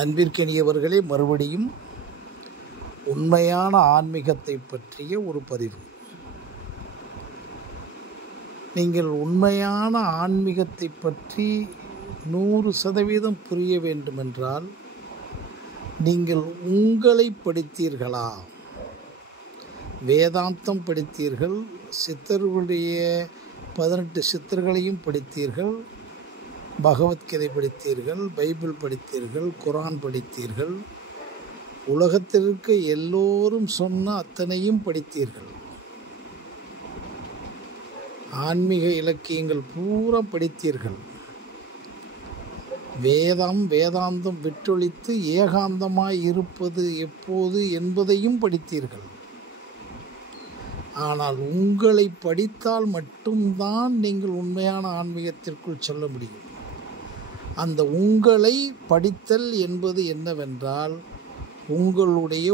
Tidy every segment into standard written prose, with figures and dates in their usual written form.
அன்பிற்கினியவர்களே, மறுபடியும் உண்மையான ஆன்மீகத்தை பற்றிய ஒரு பதிவு. நீங்கள் உண்மையான ஆன்மீகத்தை பற்றி 100% புரிய வேண்டுமென்றால் நீங்கள் உங்களை படித்தீர்களா? வேதாந்தம் படித்தீர்கள், சித்தர்களுடைய 18 சித்தர்களையும் படித்தீர்கள், பகவத்கீதை படித்தீர்கள், பைபிள் படித்தீர்கள், குரான் படித்தீர்கள், உலகத்திற்கு எல்லோரும் சொன்ன அத்தனையும் படித்தீர்கள். ஆன்மீக இலக்கியங்கள் பூரா படித்தீர்கள். வேதாந்தம் விட்டொழித்து ஏகாந்தமாய் இருப்பது எப்போது என்பதையும் படித்தீர்கள். ஆனால் உங்களை படித்தால் மட்டும்தான் நீங்கள் உண்மையான ஆன்மீகத்திற்குள் செல்ல முடியும். அந்த உங்களை படித்தல் என்பது என்னவென்றால், உங்களுடைய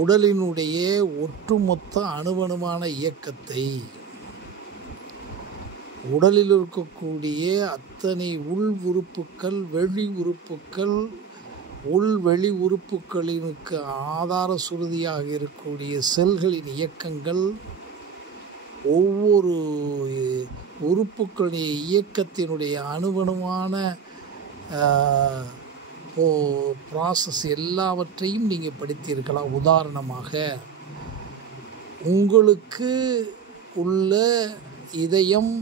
உடலினுடைய ஒட்டுமொத்த அணுவணுவான இயக்கத்தை, உடலில் இருக்கக்கூடிய அத்தனை உள் உறுப்புக்கள், வெளி உறுப்புக்கள், உள்வெளி உறுப்புகளினுக்கு ஆதார சுருதியாக இருக்கக்கூடிய செல்களின் இயக்கங்கள், ஒவ்வொரு உறுப்புக்களுடைய இயக்கத்தினுடைய அணுவணுவான ப்ராசஸ் எல்லாவற்றையும் நீங்கள் படித்தீர்களா? உதாரணமாக, உங்களுக்கு உள்ள இதயம்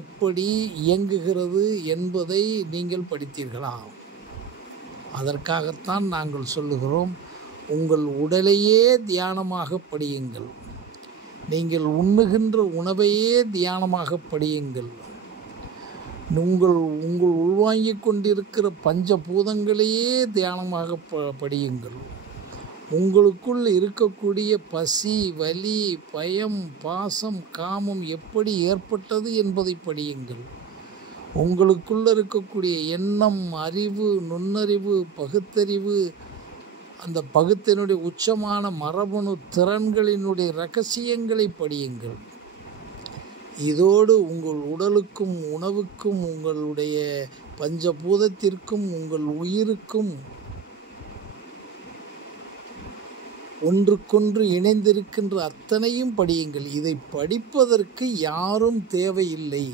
எப்படி இயங்குகிறது என்பதை நீங்கள் படித்தீர்களா? அதற்காகத்தான் நாங்கள் சொல்லுகிறோம், உங்கள் உடலையே தியானமாக படியுங்கள். நீங்கள் உண்ணுகின்ற உணவையே தியானமாக படியுங்கள். உங்கள் உள்வாங்கிக் கொண்டிருக்கிற பஞ்சபூதங்களையே தியானமாக படியுங்கள். உங்களுக்குள் இருக்கக்கூடிய பசி, வலி, பயம், பாசம், காமம் எப்படி ஏற்பட்டது என்பதை படியுங்கள். உங்களுக்குள்ள இருக்கக்கூடிய எண்ணம், அறிவு, நுண்ணறிவு, பகுத்தறிவு, அந்த பகுத்தினுடைய உச்சமான மரபணு திறன்களினுடைய இரகசியங்களை படியுங்கள். இதோடு உங்கள் உடலுக்கும் உணவுக்கும் உங்களுடைய பஞ்சபூதத்திற்கும் உங்கள் உயிருக்கும் ஒன்றுக்கொன்று இணைந்திருக்கின்ற அத்தனையும் படியுங்கள். இதை படிப்பதற்கு யாரும் தேவையில்லை.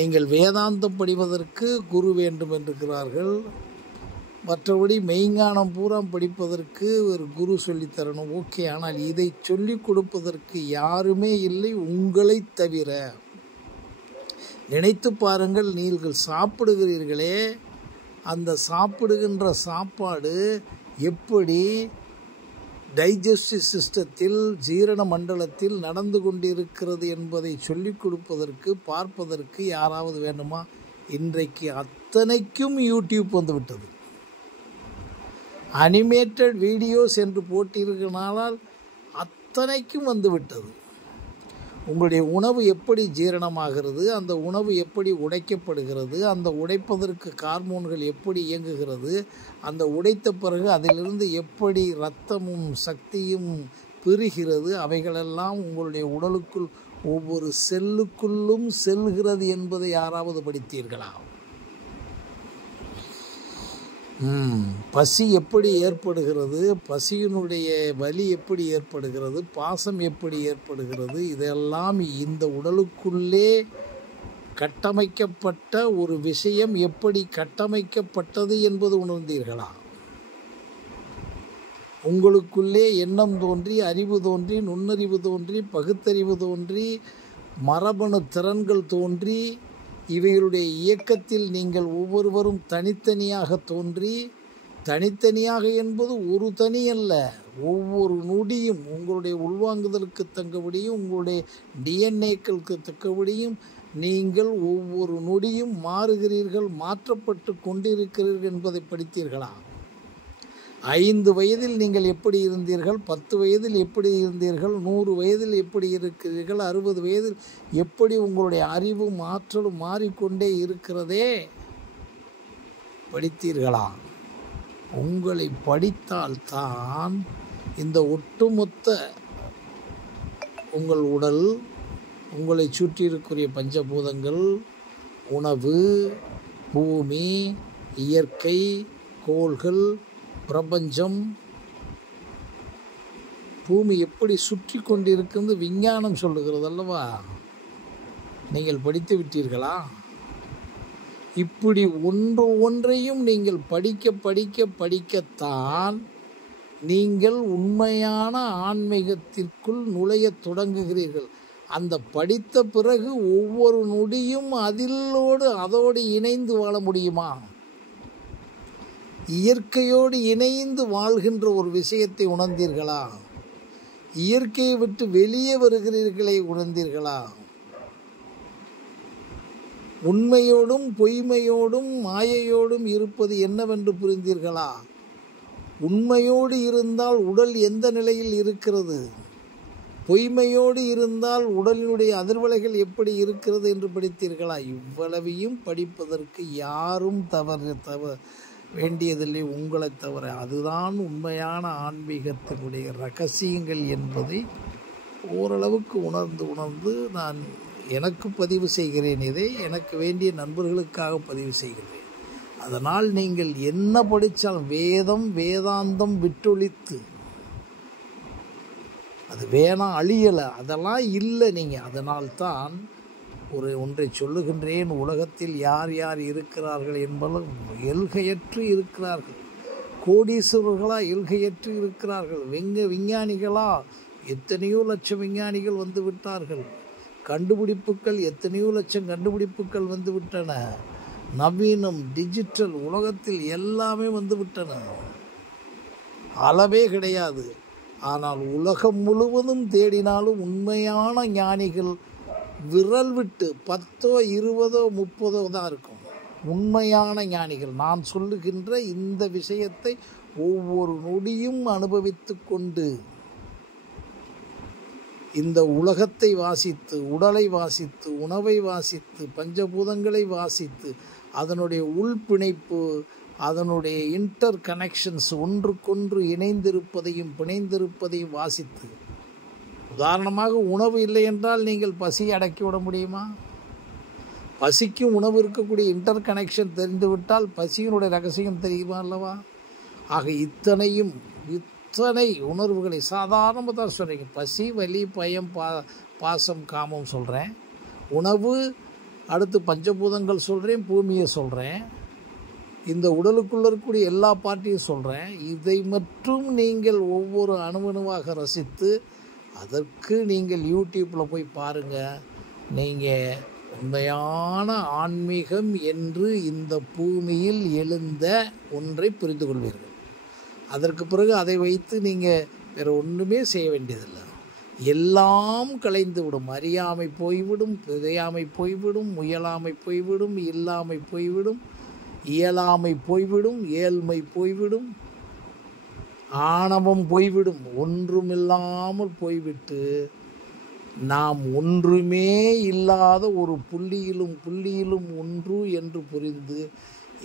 நீங்கள் வேதாந்தம் படிப்பதற்கு குரு வேண்டும் என்கிறார்கள். மற்றபடி மெய்ஞானம் பூரா படிப்பதற்கு ஒரு குரு சொல்லித்தரணும். ஓகே, ஆனால் இதை சொல்லிக் கொடுப்பதற்கு யாருமே இல்லை உங்களை தவிர. நினைத்து பாருங்கள், நீங்கள் சாப்பிடுகிறீர்களே, அந்த சாப்பிடுகின்ற சாப்பாடு எப்படி டைஜஸ்டிவ் சிஸ்டத்தில், ஜீரண மண்டலத்தில் நடந்து கொண்டிருக்கிறது என்பதை சொல்லிக் கொடுப்பதற்கு, பார்ப்பதற்கு யாராவது வேண்டுமா? இன்றைக்கு அத்தனைக்கும் யூடியூப் வந்துவிட்டது. அனிமேட்டட் வீடியோஸ் என்று போட்டிருக்கனால அத்தனைக்கும் வந்துவிட்டது. உங்களுடைய உணவு எப்படி ஜீரணமாகிறது, அந்த உணவு எப்படி உடைக்கப்படுகிறது, அந்த உடைப்பதற்கு ஹார்மோன்கள் எப்படி இயங்குகிறது, அந்த உடைத்த பிறகு அதிலிருந்து எப்படி இரத்தமும் சக்தியும் பிரிகிறது, அவைகளெல்லாம் உங்களுடைய உடலுக்குள் ஒவ்வொரு செல்லுக்குள்ளும் செல்கிறது என்பதை யாராவது படித்தீர்களா? பசி எப்படி ஏற்படுகிறது, பசியினுடைய வலி எப்படி ஏற்படுகிறது, பாசம் எப்படி ஏற்படுகிறது, இதெல்லாம் இந்த உடலுக்குள்ளே கட்டமைக்கப்பட்ட ஒரு விஷயம் எப்படி கட்டமைக்கப்பட்டது என்பது உணர்ந்தீர்களா? உங்களுக்குள்ளே எண்ணம் தோன்றி, அறிவு தோன்றி, நுண்ணறிவு தோன்றி, பகுத்தறிவு தோன்றி, மரபணு திறன்கள் தோன்றி, இவைகளுடைய இயக்கத்தில் நீங்கள் ஒவ்வொருவரும் தனித்தனியாக தோன்றி, தனித்தனியாக என்பது ஒரு தனி அல்ல, ஒவ்வொரு நொடியும் உங்களுடைய உள்வாங்குதலுக்கு தக்கபடியும், உங்களுடைய டிஎன்ஏக்களுக்கு தக்கபடியும் நீங்கள் ஒவ்வொரு நொடியும் மாறுகிறீர்கள், மாற்றப்பட்டு கொண்டிருக்கிறீர்கள் என்பதை படித்தீர்களா? 5 வயதில் நீங்கள் எப்படி இருந்தீர்கள், 10 வயதில் எப்படி இருந்தீர்கள், 100 வயதில் எப்படி இருக்கிறீர்கள், 60 வயதில் எப்படி உங்களுடைய அறிவும் ஆற்றலும் மாறிக்கொண்டே இருக்கிறதே, படித்தீர்களா? உங்களை படித்தால்தான் இந்த ஒட்டுமொத்த உங்கள் உடல், உங்களை சுற்றி இருக்கக்கூடிய பஞ்சபூதங்கள், உணவு, பூமி, இயற்கை, கோள்கள், பிரபஞ்சம், பூமி எப்படி சுற்றி கொண்டிருக்கிறது விஞ்ஞானம் சொல்லுகிறது அல்லவா? நீங்கள் படித்து விட்டீர்களா? இப்படி ஒன்றையும் நீங்கள் படிக்கத்தான் நீங்கள் உண்மையான ஆன்மீகத்திற்குள் நுழைய தொடங்குகிறீர்கள். அந்த படித்த பிறகு ஒவ்வொரு நொடியும் அதோடு இணைந்து வாழ முடியுமா? இயற்கையோடு இணைந்து வாழ்கின்ற ஒரு விஷயத்தை உணர்ந்தீர்களா? இயற்கையை விட்டு வெளியே வருகிறீர்களே உணர்ந்தீர்களா? உண்மையோடும் பொய்மையோடும் மாயையோடும் இருப்பது என்னவென்று புரிந்தீர்களா? உண்மையோடு இருந்தால் உடல் எந்த நிலையில் இருக்கிறது, பொய்மையோடு இருந்தால் உடலினுடைய அதிர்வலைகள் எப்படி இருக்கிறது என்று படித்தீர்களா? இவ்வளவையும் படிப்பதற்கு யாரும் வேண்டியதில்லை உங்களை தவிர. அதுதான் உண்மையான ஆன்மீகத்தினுடைய ரகசியங்கள் என்பதை ஓரளவுக்கு உணர்ந்து நான் எனக்கு பதிவு செய்கிறேன். இதை எனக்கு வேண்டிய நண்பர்களுக்காக பதிவு செய்கிறேன். அதனால் நீங்கள் என்ன படித்தாலும் வேதாந்தம் விட்டொழித்து, அது வேணாம், அழியலை, அதெல்லாம் இல்லை நீங்கள். அதனால்தான் ஒன்றை சொல்லுகின்றேன். உலகத்தில் யார் யார் இருக்கிறார்கள் என்பதும் எல்கையற்று இருக்கிறார்கள். கோடீஸ்வரர்களா எல்கையற்று இருக்கிறார்கள். விஞ்ஞானிகளா எத்தனையோ லட்சம் விஞ்ஞானிகள் வந்து விட்டார்கள். கண்டுபிடிப்புகள் எத்தனையோ லட்சம் கண்டுபிடிப்புகள் வந்து விட்டன. நவீனம், டிஜிட்டல், உலகத்தில் எல்லாமே வந்து விட்டன. அளவே கிடையாது. ஆனால் உலகம் முழுவதும் தேடினாலும் உண்மையான ஞானிகள் விரல் விட்டு 10, 20, 30 தான் இருக்கும். உண்மையான ஞானிகள். நான் சொல்லுகின்ற இந்த விஷயத்தை ஒவ்வொரு நொடியும் அனுபவித்து கொண்டு இந்த உலகத்தை வாசித்து, உடலை வாசித்து, உணவை வாசித்து, பஞ்சபூதங்களை வாசித்து, அதனுடைய உள்பிணைப்பு, அதனுடைய இன்டர் கனெக்ஷன்ஸ், ஒன்றுக்கொன்று இணைந்திருப்பதையும் பிணைந்திருப்பதையும் வாசித்து, உதாரணமாக உணவு இல்லை என்றால் நீங்கள் பசியை அடக்கிவிட முடியுமா? பசிக்கும் உணவு இருக்கக்கூடிய இன்டர் கனெக்ஷன் தெரிந்துவிட்டால் பசியினுடைய ரகசியம் தெரியுமா அல்லவா? ஆக இத்தனை உணர்வுகளை சாதாரணமாக தான் சொல்கிறீங்க. பசி, வலி, பயம், பாசம், காமம் சொல்கிறேன். உணவு, அடுத்து பஞ்சபூதங்கள் சொல்கிறேன், பூமியை சொல்கிறேன், இந்த உடலுக்குள்ளே இருக்கக்கூடிய எல்லா பார்ட்டியும் சொல்கிறேன். இதை மட்டும் நீங்கள் ஒவ்வொரு அணுவணுவாக ரசித்து, அதற்கு நீங்கள் யூடியூப்பில் போய் பாருங்கள். நீங்கள் உண்மையான ஆன்மீகம் என்று இந்த பூமியில் எழுந்த ஒன்றை புரிந்து கொள்வீர்கள். அதற்கு பிறகு அதை வைத்து நீங்கள் வேறு ஒன்றுமே செய்ய வேண்டியதில்லை. எல்லாம் கலைந்து விடும். அறியாமை போய்விடும், புதையாமை போய்விடும், முயலாமை போய்விடும், இல்லாமை போய்விடும், இயலாமை போய்விடும், ஏழ்மை போய்விடும், ஆணவம் போய்விடும். ஒன்றுமில்லாமல் போய்விட்டு நாம் ஒன்றுமே இல்லாத ஒரு புள்ளியிலும் ஒன்று என்று புரிந்து,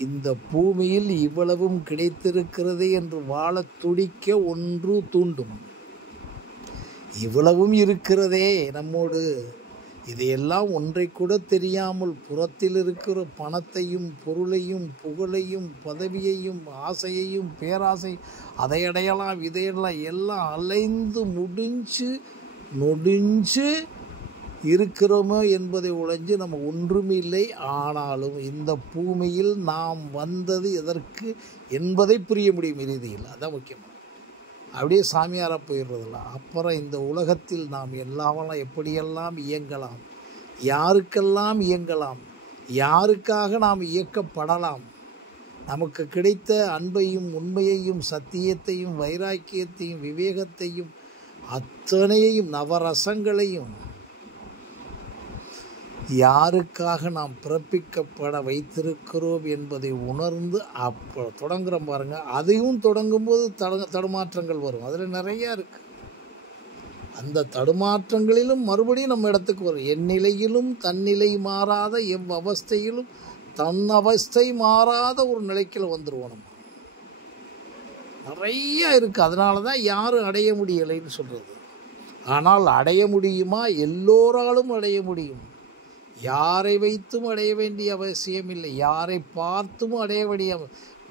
இந்த பூமியில் இவ்வளவும் கிடைத்திருக்கிறது என்று வாழ துடிக்க ஒன்று தூண்டும். இவ்வளவும் இருக்கிறதே நம்மோடு, இதையெல்லாம் ஒன்றை கூட தெரியாமல் புறத்தில் இருக்கிற பணத்தையும் பொருளையும் புகழையும் பதவியையும் ஆசையையும் பேராசை, அதை அடையலாம் இதையெல்லாம் எல்லாம் அலைந்து நொடிஞ்சு இருக்கிறோமோ என்பதை உழைஞ்சு நம்ம ஒன்றுமே இல்லை. ஆனாலும் இந்த பூமியில் நாம் வந்தது எதற்கு என்பதை புரிய முடியும் இறுதியில். அதான் முக்கியமாக. அப்படியே சாமியாராக போயிடுறதில்ல. அப்புறம் இந்த உலகத்தில் நாம் எல்லாமெல்லாம் எப்படியெல்லாம் இயங்கலாம், யாருக்கெல்லாம் இயங்கலாம், யாருக்காக நாம் இயக்கப்படலாம், நமக்கு கிடைத்த அன்பையும் உண்மையையும் சத்தியத்தையும் வைராக்கியத்தையும் விவேகத்தையும் அத்தனையையும் நவரசங்களையும் யாருக்காக நாம் பிறப்பிக்கப்பட வைத்திருக்கிறோம் என்பதை உணர்ந்து அப்போ தொடங்குகிறோம் பாருங்கள். அதையும் தொடங்கும்போது தடுமாற்றங்கள் வரும். அதில் நிறையா இருக்குது. அந்த தடுமாற்றங்களிலும் மறுபடியும் நம்ம இடத்துக்கு வரும். எந்நிலையிலும் தன்னிலை மாறாத எவ்வவஸ்தையிலும் தன் அவஸ்தை மாறாத ஒரு நிலைக்கில் வந்துடுவோம். நம்ம நிறையா இருக்குது. அதனால தான் யாரும் அடைய முடியலைன்னு சொல்கிறது. ஆனால் அடைய முடியுமா? எல்லோராலும் அடைய முடியும். யாரை வைத்தும் அடைய வேண்டிய அவசியம் இல்லை, யாரை பார்த்தும் அடைய வேண்டிய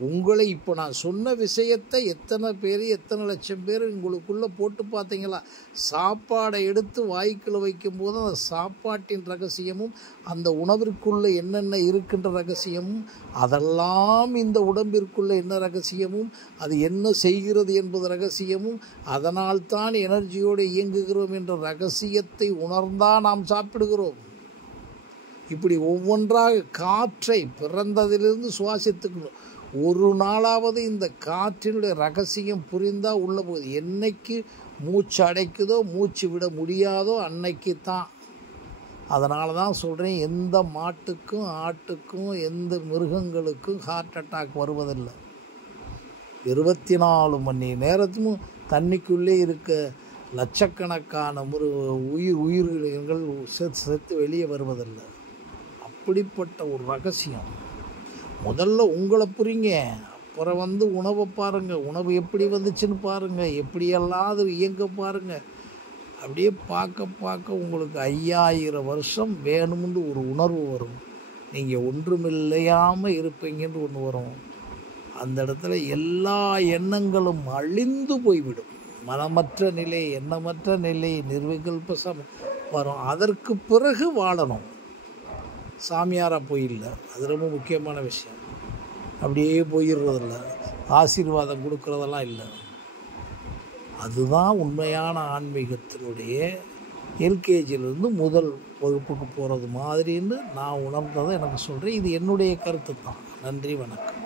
உங்களை இப்போ நான் சொன்ன விஷயத்தை எத்தனை பேர் எத்தனை லட்சம் பேர் உங்களுக்குள்ளே போட்டு பார்த்தீங்களா? சாப்பாடை எடுத்து வாய்க்குள்ள வைக்கும்போது அந்த சாப்பாட்டின் ரகசியமும் அந்த உணவிற்குள்ளே என்னென்ன இருக்கின்ற ரகசியமும் அதெல்லாம் இந்த உடம்பிற்குள்ளே என்ன ரகசியமும் அது என்ன செய்கிறது என்பது ரகசியமும் அதனால்தான் எனர்ஜியோடு இயங்குகிறோம் என்ற ரகசியத்தை உணர்ந்தால் நாம் சாப்பிடுகிறோம். இப்படி ஒவ்வொன்றாக காற்றை பிறந்ததிலிருந்து சுவாசித்துக்கணும். ஒரு நாளாவது இந்த காற்றினுடைய ரகசியம் புரிந்தால் உள்ள போகுது. என்னைக்கு மூச்சு அடைக்குதோ மூச்சு விட முடியாதோ அன்னைக்கு தான். அதனால தான் சொல்கிறேன், எந்த மாட்டுக்கும் ஆட்டுக்கும் எந்த மிருகங்களுக்கும் ஹார்ட் அட்டாக் வருவதில்லை. 24 மணி நேரத்தும் தண்ணிக்குள்ளே இருக்க லட்சக்கணக்கான உயிர்கள் செத்து வெளியே வருவதில்லை. அப்படிப்பட்ட ஒரு ரகசியம். முதல்ல உங்களை புரிங்க, அப்புறம் உணவை பாருங்கள், உணவு எப்படி வந்துச்சுன்னு பாருங்கள், எப்படியெல்லாம் அது இயங்க பாருங்கள். அப்படியே பார்க்க பார்க்க உங்களுக்கு 5000 வருஷம் வேணும்னு ஒரு உணர்வு வரும். நீங்கள் ஒன்றுமில்லையாமல் இருப்பீங்கன்னு ஒன்று வரும். அந்த இடத்துல எல்லா எண்ணங்களும் அழிந்து போய்விடும். மனமற்ற நிலை, எண்ணமற்ற நிலை, நிர்விகல்ப வரும். அதற்கு பிறகு வாழணும். சாமியாராக போயிடல, அது ரொம்ப முக்கியமான விஷயம். அப்படியே போயிடுறதில்ல, ஆசீர்வாதம் கொடுக்குறதெல்லாம் இல்லை. அதுதான் உண்மையான ஆன்மீகத்தினுடைய எல்கேஜியிலேருந்து முதல் வகுப்புக்கு போகிறது மாதிரின்னு நான் உணர்ந்ததை எனக்கு சொல்கிறேன். இது என்னுடைய கருத்து தான். நன்றி, வணக்கம்.